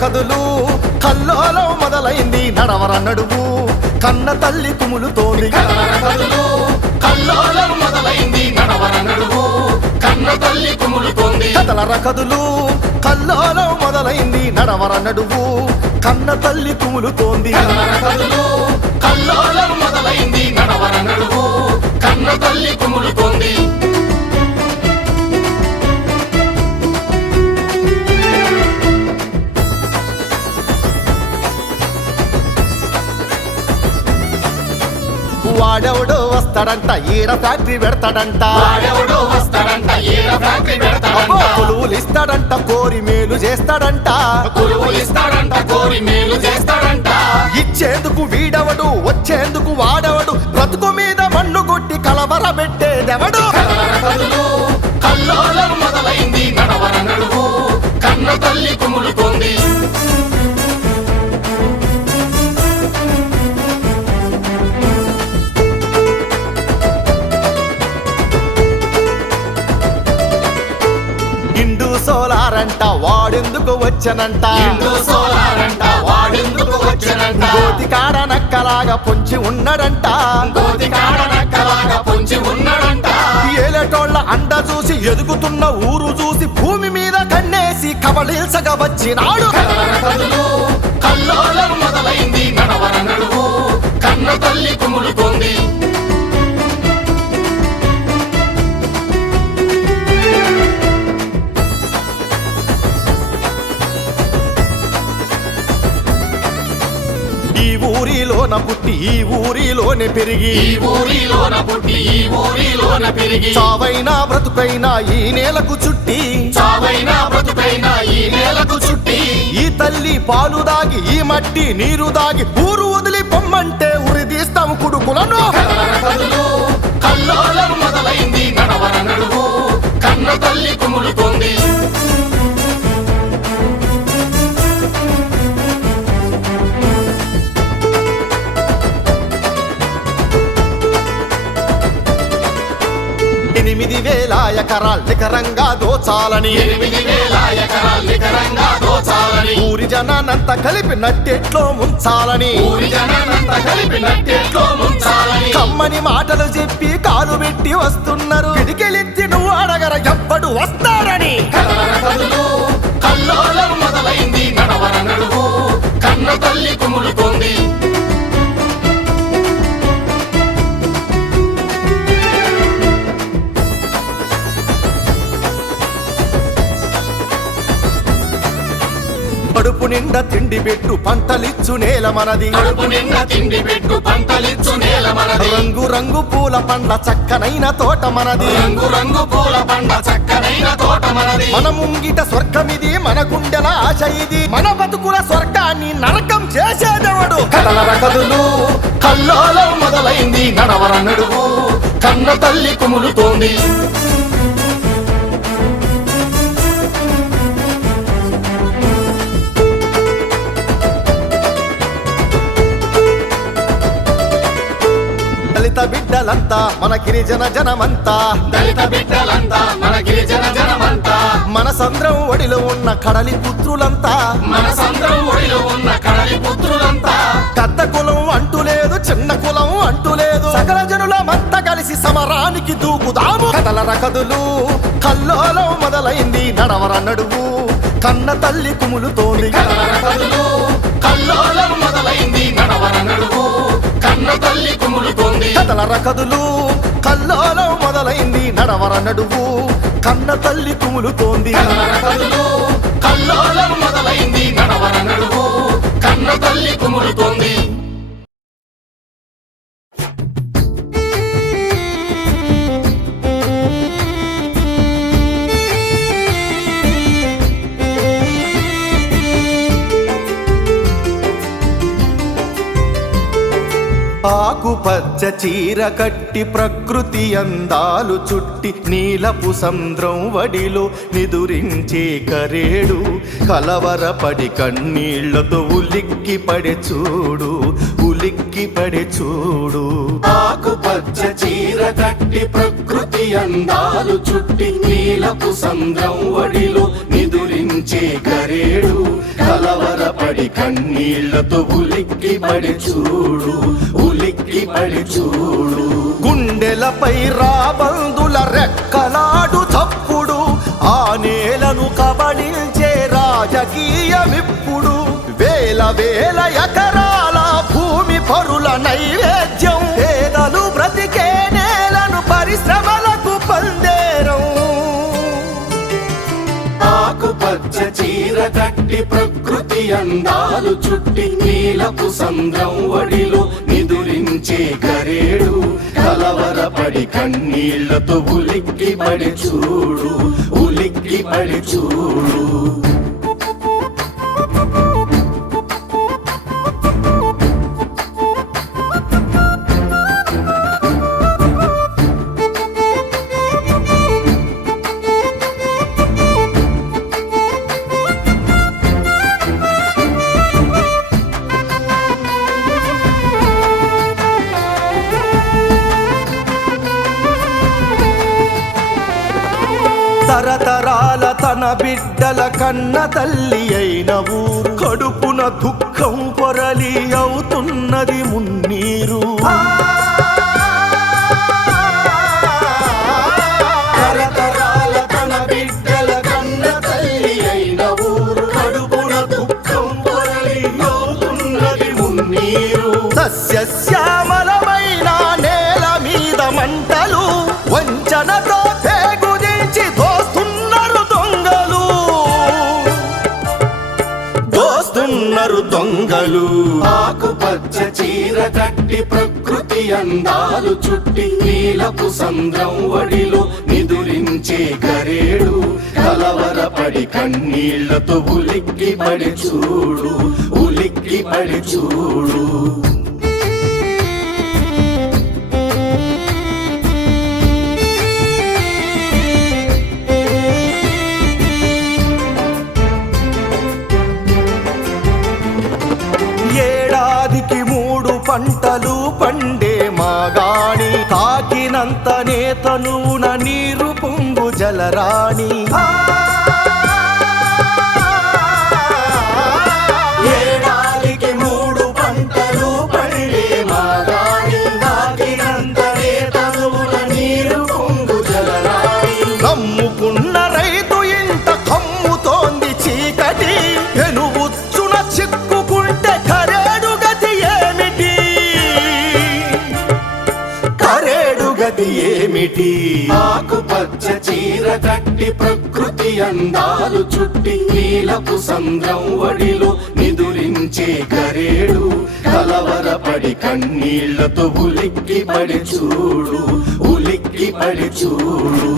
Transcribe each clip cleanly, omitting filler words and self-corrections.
కదులు కల్లోలం మొదలైంది నడవర నడువు కన్న తల్లి కుములుతోంది కదలు కల్లోలం మొదలైంది నడవర నడువు కన్న తల్లి కుములుతోంది కదలర కదులు కల్లోలం మొదలైంది నడవర నడువు కన్న తల్లి కుములుతోంది కదలు కల్లోలం మొదలైంది నడవర నడువు కన్న తల్లి కుములుతోంది వాడెవడో వస్తాడంట ఈడ ఫ్యాక్టరీ పెడతాడంట వాడెవడో వస్తాడంట ఈడ ఫ్యాక్టరీ పెడతాడంట కొలువులు ఇస్తాడంట కోరి మేలు చేస్తాడంట కొలువులు ఇస్తాడంట కోరి మేలు చేస్తాడంట ఇచ్చేందుకు వీడవడు వచ్చేందుకు వాడవడు బ్రతుకు మీద మన్ను కొట్టి కలవర పెట్టేదెవడు కదలు కల్లోలం మొదలైంది నడవర నడువు కన్న తల్లి కుములుతోంది ఇండు సోలారంట వాడెందుకు వచ్చనంట ఇందు సోలారంట వాడెందుకు వచ్చనంట గోతి కాడ నక్కలాగా పొంచి ఉన్నాడంట కోతి కాడ నక్కలాగా పొంచి ఉన్నాడంట ఏలేటోళ్ళ అండ చూసి ఎదుగుతున్న ఊరు చూసి భూమి మీద కన్నేసి కబళిల్సగా వచ్చినాడు కదలు కల్లోలం మొదలైంది నడవర నడువు కన్న తల్లి కుములుతోంది ఈ ఊరిలోన పుట్టి ఈ ఊరిలోనే పెరిగి ఈ ఊరిలోన పుట్టి ఈ ఊరిలోన పెరిగి చావైనా బ్రతుకైనా ఈ నేలకు చుట్టి చావైనా బ్రతుకైనా ఈ నేలకు చుట్టి ఈ తల్లి పాలు దాగి ఈ మట్టి నీరు దాగి ఊరు వదిలి పొమ్మంటే ఉరి తీస్తాము కుడుకులను కదలు కల్లోలం మొదలైంది నడవర నడువు కన్న తల్లి కుములుతోంది ఎనిమిది వేల ఎకరాలు నికరంగా దోచాలని 8,000 ఎకరాలు నికరంగా దోచాలని ఊరి జనానంతా కలిపి నట్టెట్లో ముంచాలని ఊరి జనానంతా కలిపి నట్టెట్లో ముంచాలని కమ్మని మాటలు చెప్పి కాలు పెట్టి వస్తున్నారు పిడికెలెత్తి నువ్వు అడగర ఎవ్వడు వస్తారని కదలు కల్లోలం మొదలైంది నడవర నడువు కన్న తల్లి కుములుతోంది కడుపు నిండా తిండి పెట్టు పంటలిచ్చు నేల మనది కడుపు నిండా తిండి పెట్టు పంటలిచ్చు నేల మనది రంగు రంగు పూల పండ్ల చక్కనైన తోట మనది రంగు రంగు పూల పండ చక్కనైన తోట మనది మన ముంగిట స్వర్గమిది మన గుండెల ఆశ ఇది మన బతుకుల స్వర్గాన్ని నరకం చేసేదెవడు కదలర కదులు కల్లోలం మొదలైంది నడవర నడువు కన్న తల్లి కుములుతోంది దళిత బిడ్డలంతా మన గిరిజన జనమంతా దళిత బిడ్డలంతా మన గిరిజన జనమంతా మన సంద్రం ఒడిలో ఉన్న కడలి పుత్రులంతా మన సంద్రం ఒడిలో ఉన్న కడలి పుత్రులంతా పెద్ద కులం అంటూ లేదు చిన్న కులం అంటూ లేదు సకల జనులమంతా కలిసి సమరానికి దూకుదాము కదలర కదులు కల్లోలం మొదలైంది నడవర నడువు కన్న తల్లి కుములుతోంది కదలర కదులు కల్లోలం మొదలైంది నడవర నడువు కన్న తల్లి కుములుతోంది కదలర కదులు కల్లోలం మొదలైంది నడవర నడువు కన్న తల్లి కుములుతోంది కదలర కదులు కల్లోలం మొదలైంది నడవర నడువు కన్న తల్లి కుములుతోంది ఆకుపచ్చ చీర కట్టి ప్రకృతి అందాలు చుట్టి నీలపు సంద్రం వడిలో నిదురించే కరేడు కలవరపడి కన్నీళ్లతో ఉలిక్కి పడే చూడు ఉలిక్కి పడి చూడు. ఆకుపచ్చ చీర కట్టి ప్రకృతి అందాలు చుట్టి నీలపు సంద్రం వడిలో నిదురించే గరేడు కలవరపడి కన్నీళ్లతో ఉలిక్కి పడి చూడు, ఉలిక్కి పడి చూడు. గుండెలపై రాబందుల రెక్కలాడు చప్పుడు, ఆ నేలను కబళించే రాజకీయమిప్పుడు. వేల వేల ఎకరాల భూమి పరుల నైవేద్యం, పేదలు బ్రతికే నేలను పరిశ్రమలకు పందేరం. ఆకుపచ్చ చీర కట్టి ప్రకృతి అందాలు చుట్టి నీలపు సంద్రం వడిలో నిదురించే గరేడు కలవరపడి కన్నీళ్లతో ఉలిక్కి పడి చూడు, ఉలిక్కి పడి చూడు. తరతరాల తన బిడ్డల కన్న తల్లి అయిన ఊరు, కడుపున దుఃఖం పొరలి అవుతున్నది మున్నీరు. తరతరాల తన బిడ్డల కన్న తల్లి అయిన ఊరు, కడుపున దుఃఖం పొరలి అవుతున్నది మున్నీరు. సస్యశ్యామలమైన నేల మీద మంటలు, వంచనతో తెగుదించి దోస్తున్నారు దొంగలు, దోస్తున్నారు దొంగలు. ఆకుపచ్చ చీర కట్టి ప్రకృతి అందాలు చుట్టి నీలపు సంద్రం వడిలో నిదురించే గరేడు కలవరపడి కన్నీళ్లతో ఉలిక్కి పడి చూడు, ఉలిక్కి పడి చూడు. ఏడాదికి 3 పంటలు పండే మాగాణి, తాకినంతనే తనువున నీరు పొంగు జలరాణి. ఏడాదికి 3 పంటలు పండే మాగాణి, తాకినంతనే తనువున నీరు పొంగు జలరాణి. నమ్ముకున్న రైతు ఇంత కమ్ముతోంది చీకటి, ఎనుగుచ్చున చిక్కుకుంటే కరేడు గతి ఏమిటి, కరేడు గతి ఏమిటి. ఆకుపచ్చ చీర కట్టి ప్రకృతి అందాలు చుట్టి నీలపు సంద్రం వడిలో నిదురించే గరేడు కలవరపడి కన్నీళ్లతో ఉలిక్కి పడి చూడు, ఉలిక్కి పడి చూడు.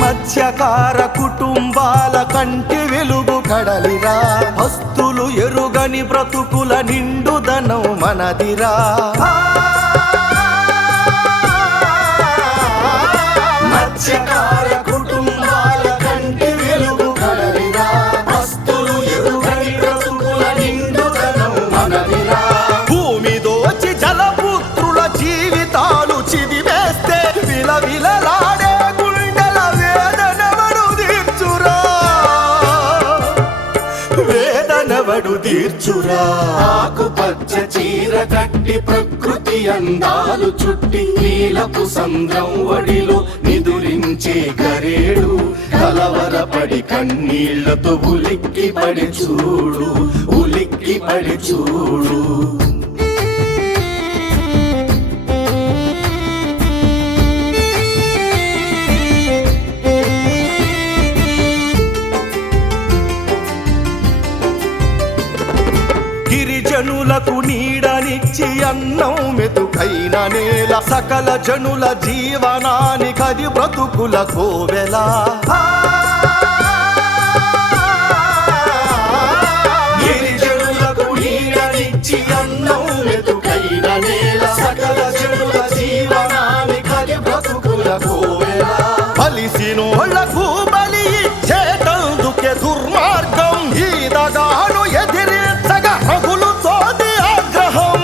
మత్స్యకార కుటుంబాల కంటి వెలుగు కడలిరా, వస్తులు ఎరుగని బ్రతుకుల నిండుదనం మనదిరా. మత్స్యకార కుటుంబాల కంటి వెలుగు కడలిరా, వస్తులు ఎరుగని బ్రతుకుల నిండుదనం మనదిరా. భూమి దోచి జలపుత్రుల జీవితాలు చిదివేస్తే విలవిలలాడే గుండెల వేదనవడు తీర్చురా, వేదనవడు తీర్చురా. ఆకుపచ్చ చీర కట్టి ప్రకృతి అందాలు చుట్టి నీలపు సంద్రం వడిలో నిదురించే గరేడు కలవరపడి కన్నీళ్లతో ఉలిక్కి పడి చూడు, ఉలిక్కి పడి చూడు. గిరిజనులకు నీడనిచ్చి అన్నం మెతుకైన నేల సకల జనుల జీవనానికది బ్రతుకుల కోవెలా గిరిజనులకు నీడనిచ్చి అన్నం మెతుకైన నేల సకల జనుల జీవనానికది బ్రతుకుల కోవెలా బలిసినోళ్లకు బలి ఇచ్చేటందుకే దుర్మార్గం ఈ దగాను ఎదిరించగా రగులుతోంది ఆగ్రహం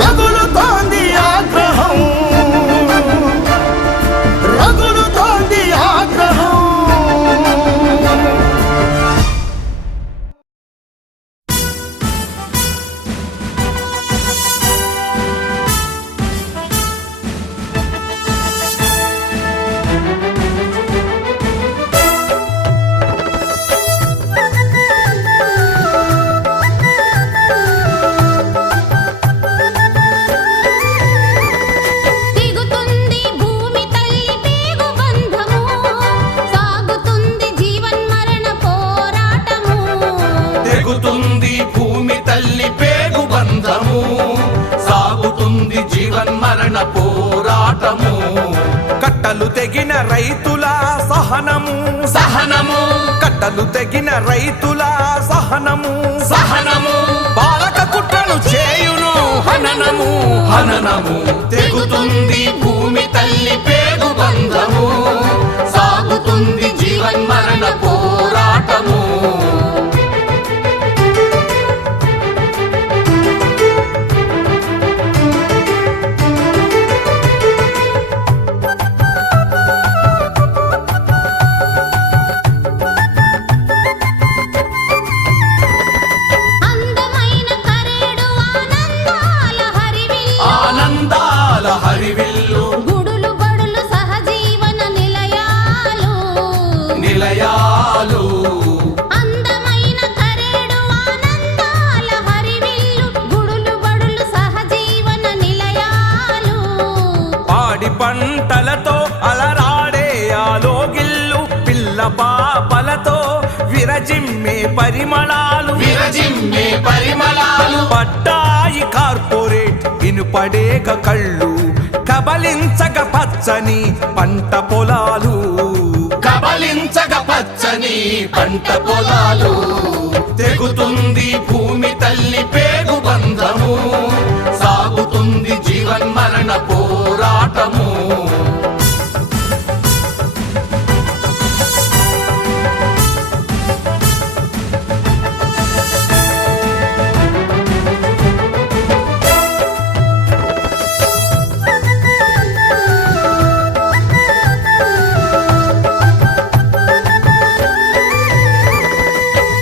రగులుతోంది ఆగ్రహం రగులుతోంది ఆగ్రహం దిగుతుంది భూమి తల్లి పేగు బంధము సాగుతుంది జీవన్మరణ పోరాటము తెగుతుంది భూమి తల్లి పేగు బంధము సాగుతుంది జీవన్మరణ పోరాటము కట్టలు తెగిన రైతుల సహనము సహనము కట్టలు తెగిన రైతుల సహనము సహనము బాలక కుట్రను చేయును హననము హననము తెగుతుంది భూమి తల్లి పేగు బంధము సాగుతుంది జీవన్మరణ పోరాటము అందమైన కరేడు ఆనందాల హరివిల్లు ఆనందాల హరివిల్లు గుడులు బడులు సహజీవన నిలయాలు నిలయాలు అందమైన కరేడు ఆనందాల హరివిల్లు గుడులు బడులు సహజీవన నిలయాలు పాడి పంటలతో అలరాడే ఆలోగిల్లు పిల్ల పాపలతో విరజిమ్మే పరిమళాలు విరజిమ్మే పరిమళాలు పట్టాయి కార్పొరేట్ ఇనుపడేగ కళ్ళు కబలించగ పచ్చని పంట పొలాలు కబలించగ పచ్చని పంట పొలాలు తెగుతుంది భూమి తల్లి పేగు బంధము సాగుతుంది జీవన్మరణ పోరాటము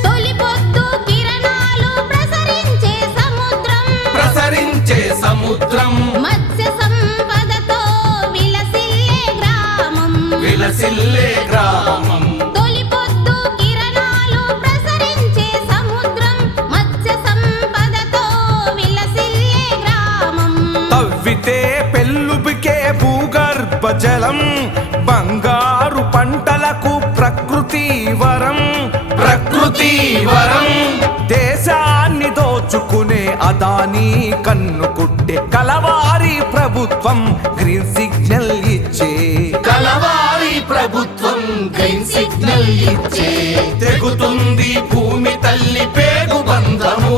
తొలి పొద్దు కిరణాలు ప్రసరించే సముద్రం ప్రసరించే సముద్రం మత్స్య సంపదతో విలసిల్లే గ్రామం విలసిల్లే గ్రామం తొలి పొద్దు కిరణాలు ప్రసరించే సముద్రం మత్స్య సంపదతో విలసిల్లే గ్రామం తవ్వితే పెళ్ళుబికే భూగర్భ జలం బంగారు పంటలకు ప్రకృతి వరం ప్రకృతి వరం దేశాన్ని దోచుకునే అదానీ కన్ను కుట్టే కలవారి ప్రభుత్వం గ్రీన్ సిగ్నల్ ఇచ్చే కలవారి ప్రభుత్వం గ్రీన్ సిగ్నల్ ఇచ్చే తెగుతుంది భూమి తల్లి పేగు బంధము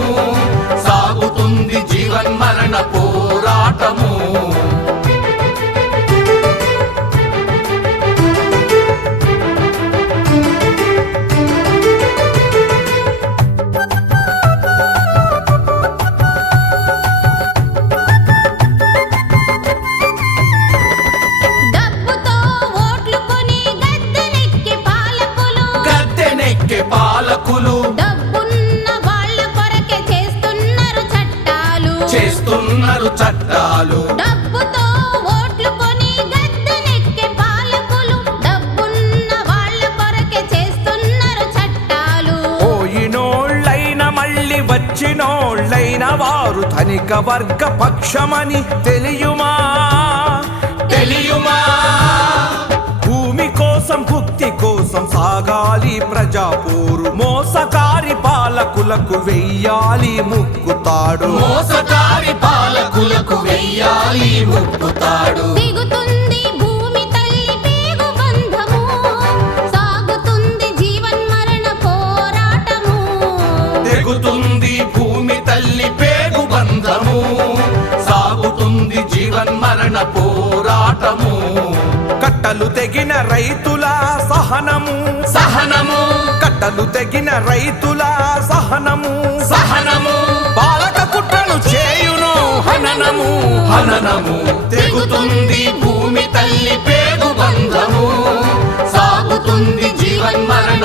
సాగుతుంది జీవన్మరణ పోరాటము డబ్బుతో ఓట్లు కొని గద్దెనెక్కే పాలకులు గద్దెనెక్కే పాలకులు డబ్బున్న వాళ్ళ కొరకే చేస్తున్నారు చట్టాలు చేస్తున్నారు చట్టాలు డబ్బుతో ఓట్లు కొని గద్దెనెక్కే పాలకులు డబ్బున్న వాళ్ళ కొరకే చేస్తున్నారు చట్టాలు పోయినోళ్ళైన మళ్ళీ వచ్చినోళ్ళైన వారు ధనిక వర్గ పక్షమని తెలియుమా తెలియుమా భూమి కోసం భుక్తి కోసం కోసం సాగాలి ప్రజాపోరు మోసకారి పాలకులకు వెయ్యాలి ముక్కుతాడు మోసకారి పాలకులకు వెయ్యాలి ముక్కుతాడు దిగుతుంది భూమి తల్లి పేగు బంధము సాగుతుంది జీవన్మరణ పోరాటము తెగుతుంది భూమి తల్లి పేగు బంధము సాగుతుంది జీవన్మరణ పోరాటము కట్టలు తెగిన రైతుల సహనము సహనము కట్టలు తెగిన రైతుల సహనము సహనము పాలక కుట్రను చేయును హననము హననము తెగుతుంది భూమి తల్లి పేగు బంధము సాగుతుంది జీవన్మరణ